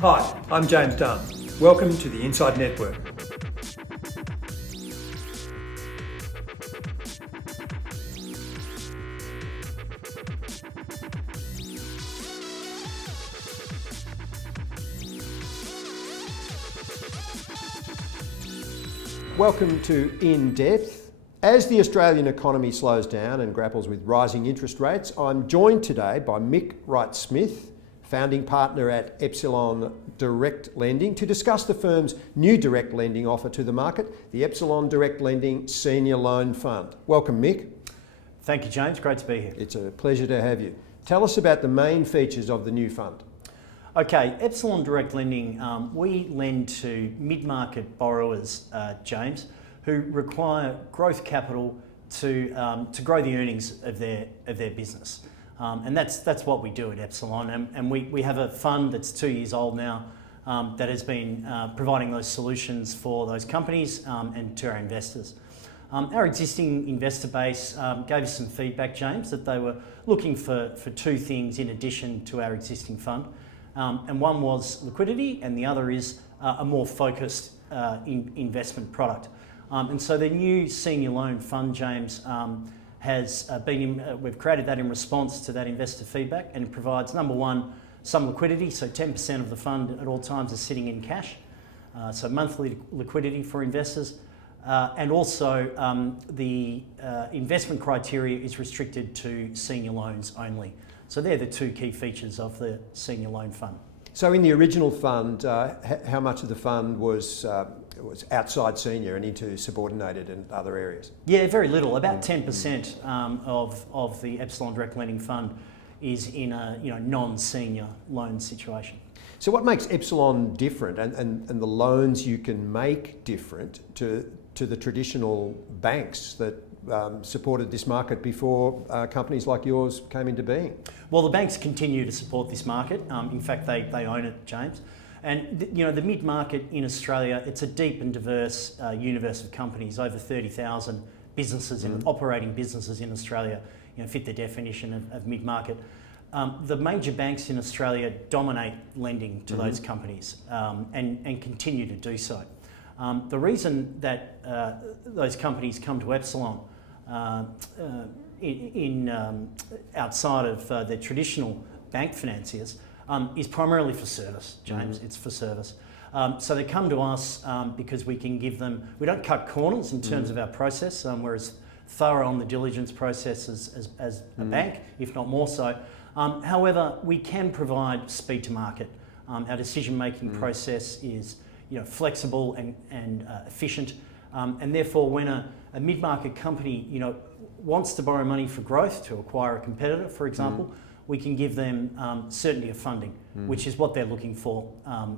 Hi, I'm James Dunn. Welcome to the Inside Network. Welcome to INDepth. As the Australian economy slows down and grapples with rising interest rates, I'm joined today by Mick-Wright Smith, founding partner at Epsilon Direct Lending, to discuss the firm's new direct lending offer to the market, the Epsilon Direct Lending Senior Loan Fund. Welcome, Mick. Thank you, James. Great to be here. It's a pleasure to have you. Tell us about the main features of the new fund. Okay, Epsilon Direct Lending, we lend to mid-market borrowers, James, who require growth capital to grow the earnings of their business. And that's what we do at Epsilon. And we have a fund that's 2 years old now that has been providing those solutions for those companies and to our investors. Our existing investor base gave us some feedback, James, that they were looking for two things in addition to our existing fund. And one was liquidity, and the other is a more focused investment product. And so the new senior loan fund, James, has we've created that in response to that investor feedback, and it provides, number one, some liquidity. So 10% of the fund at all times is sitting in cash. So monthly liquidity for investors. And also the investment criteria is restricted to senior loans only. So they're the two key features of the senior loan fund. So in the original fund, how much of the fund was outside senior and into subordinated and other areas? Yeah, very little. About 10% of the Epsilon Direct Lending Fund is in a non-senior loan situation. So what makes Epsilon different and the loans you can make different to the traditional banks that supported this market before companies like yours came into being? Well, the banks continue to support this market. In fact, they own it, James. And the mid-market in Australia, it's a deep and diverse universe of companies. Over 30,000 businesses and operating businesses in Australia fit the definition of mid-market. The major banks in Australia dominate lending to those companies and continue to do so. The reason that those companies come to Epsilon outside of their traditional bank financiers is primarily for service, James. It's for service. So they come to us because we can give them, we don't cut corners in terms of our process. We're as thorough on the diligence process as a bank, if not more so. However, we can provide speed to market. Our decision-making process is flexible and efficient. And therefore, when a mid-market company wants to borrow money for growth to acquire a competitor, for example, we can give them certainty of funding, which is what they're looking for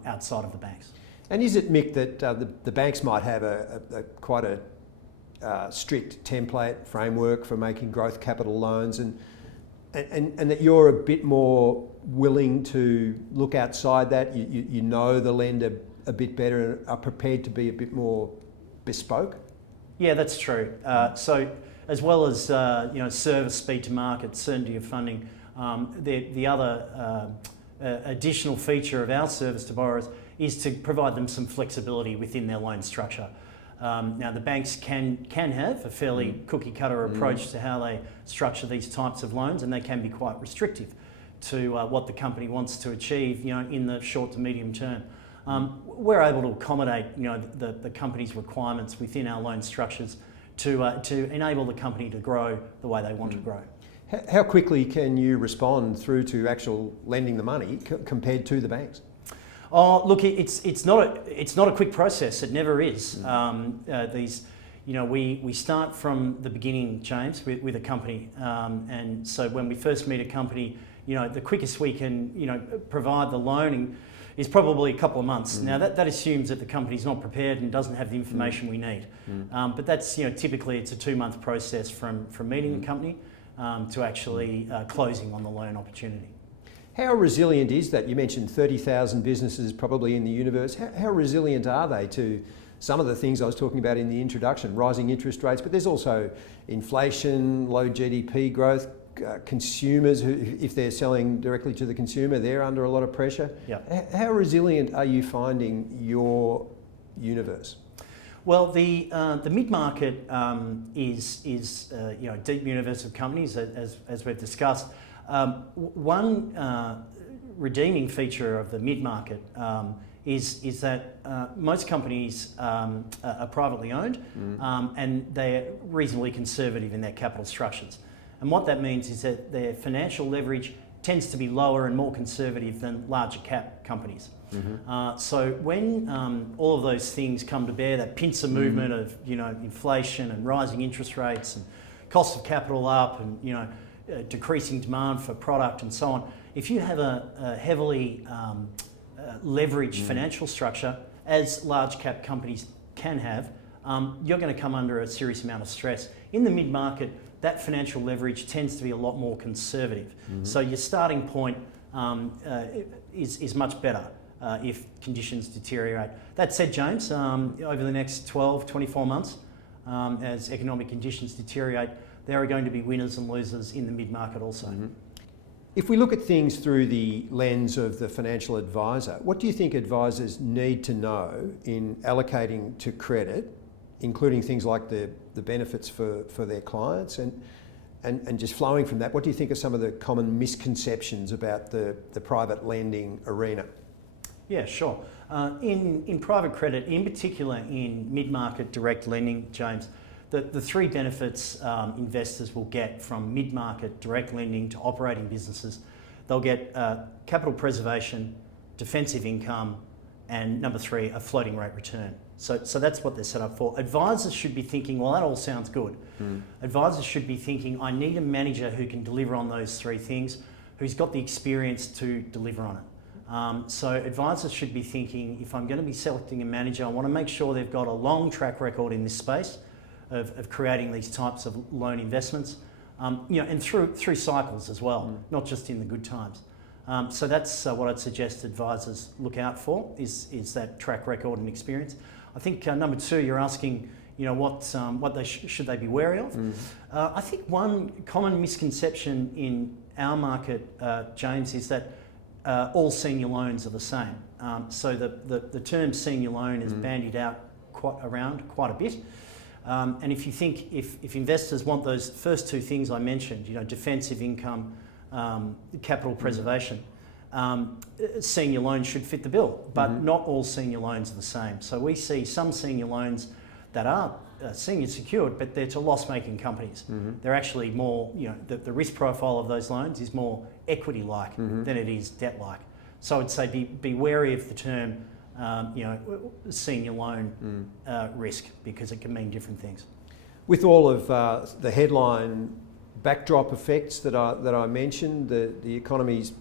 outside of the banks. And is it, Mick, that the banks might have quite a strict template framework for making growth capital loans, and that you're a bit more willing to look outside that? You know the lender a bit better and are prepared to be a bit more bespoke? Yeah, that's true. So as well as service, speed to market, certainty of funding, the other additional feature of our service to borrowers is to provide them some flexibility within their loan structure. Now, the banks can have a fairly cookie-cutter approach to how they structure these types of loans, and they can be quite restrictive to what the company wants to achieve in the short to medium term. We're able to accommodate the company's requirements within our loan structures to enable the company to grow the way they want to grow. How quickly can you respond through to actual lending the money compared to the banks? Oh, look, it's not a quick process. It never is. We start from the beginning, James, with a company, and so when we first meet a company, the quickest we can provide the loaning is probably a couple of months. Now that assumes that the company's not prepared and doesn't have the information we need. But that's typically it's a 2-month process from meeting the company to actually closing on the loan opportunity. How resilient is that? You mentioned 30,000 businesses probably in the universe. How resilient are they to some of the things I was talking about in the introduction, rising interest rates, but there's also inflation, low GDP growth, consumers who, if they're selling directly to the consumer, they're under a lot of pressure. Yeah. How resilient are you finding your universe? Well, the mid-market is a deep universe of companies, as we've discussed. One redeeming feature of the mid-market is that most companies are privately owned, and they're reasonably conservative in their capital structures. And what that means is that their financial leverage tends to be lower and more conservative than larger cap companies. So when all of those things come to bear, that pincer movement of inflation and rising interest rates and cost of capital up and decreasing demand for product and so on, if you have a heavily leveraged financial structure, as large cap companies can have, you're going to come under a serious amount of stress. In the mid-market, that financial leverage tends to be a lot more conservative. So your starting point is much better if conditions deteriorate. That said, James, over the next 12, 24 months, as economic conditions deteriorate, there are going to be winners and losers in the mid-market also. If we look at things through the lens of the financial advisor, what do you think advisors need to know in allocating to credit, including things like the benefits for their clients, and just flowing from that, what do you think are some of the common misconceptions about the private lending arena? Yeah, sure. In private credit, in particular in mid-market direct lending, James, the three benefits investors will get from mid-market direct lending to operating businesses, they'll get capital preservation, defensive income, and number three, a floating rate return. So that's what they're set up for. Advisors should be thinking, well, that all sounds good. Advisors should be thinking, I need a manager who can deliver on those three things, who's got the experience to deliver on it. So advisors should be thinking, if I'm going to be selecting a manager, I want to make sure they've got a long track record in this space of creating these types of loan investments, and through cycles as well, not just in the good times. So that's what I'd suggest advisors look out for, is that track record and experience. I think number two, you're asking, what they should they be wary of? I think one common misconception in our market, James, is that all senior loans are the same. So the term senior loan is bandied out quite a bit. And if you think, if investors want those first two things I mentioned, defensive income, capital preservation, senior loans should fit the bill, but not all senior loans are the same. So we see some senior loans that are senior secured, but they're to loss-making companies. They're actually more, the risk profile of those loans is more equity-like than it is debt-like. So I'd say be wary of the term, senior loan risk, because it can mean different things. With all of the headline backdrop effects that I mentioned, the economy's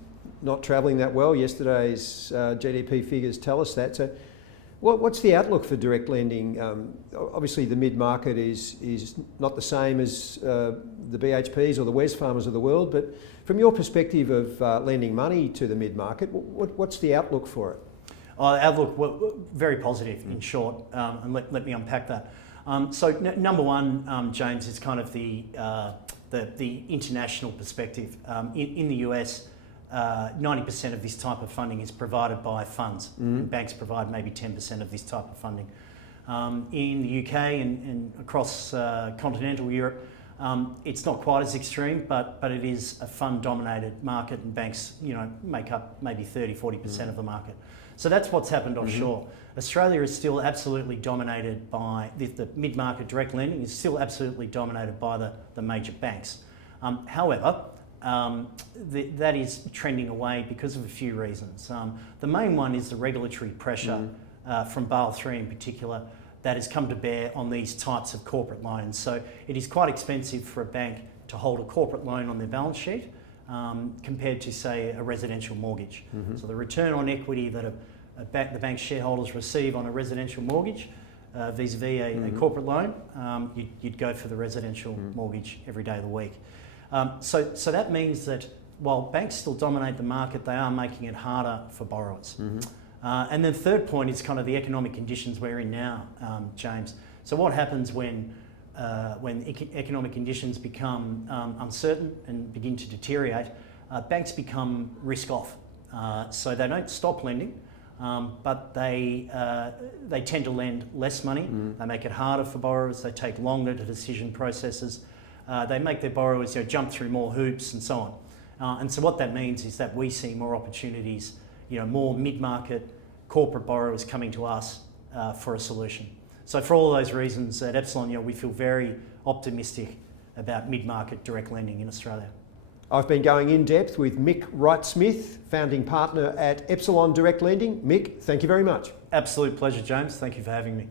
not travelling that well. Yesterday's GDP figures tell us that. So what's the outlook for direct lending? Obviously the mid-market is not the same as the BHPs or the Wesfarmers of the world, but from your perspective of lending money to the mid-market, what's the outlook for it? Outlook, very positive in short, and let me unpack that. So number one, James, is kind of the international perspective. In the US, 90% of this type of funding is provided by funds. And banks provide maybe 10% of this type of funding. In the UK and across continental Europe, it's not quite as extreme, but it is a fund-dominated market, and banks, make up maybe 30-40% of the market. So that's what's happened offshore. Australia is still absolutely dominated by the mid-market direct lending is still absolutely dominated by the major banks. However, that is trending away because of a few reasons. The main one is the regulatory pressure from Basel III in particular that has come to bear on these types of corporate loans. So it is quite expensive for a bank to hold a corporate loan on their balance sheet compared to, say, a residential mortgage. So the return on equity that the bank's shareholders receive on a residential mortgage vis-a-vis a corporate loan, you'd go for the residential mortgage every day of the week. So that means that while banks still dominate the market, they are making it harder for borrowers. And then third point is kind of the economic conditions we're in now, James. So what happens when economic conditions become uncertain and begin to deteriorate, banks become risk off. So they don't stop lending, but they tend to lend less money. They make it harder for borrowers. They take longer to decision processes. They make their borrowers jump through more hoops and so on. And so what that means is that we see more opportunities, more mid-market corporate borrowers coming to us for a solution. So for all those reasons at Epsilon, we feel very optimistic about mid-market direct lending in Australia. I've been going in depth with Mick-Wright Smith, founding partner at Epsilon Direct Lending. Mick, thank you very much. Absolute pleasure, James. Thank you for having me.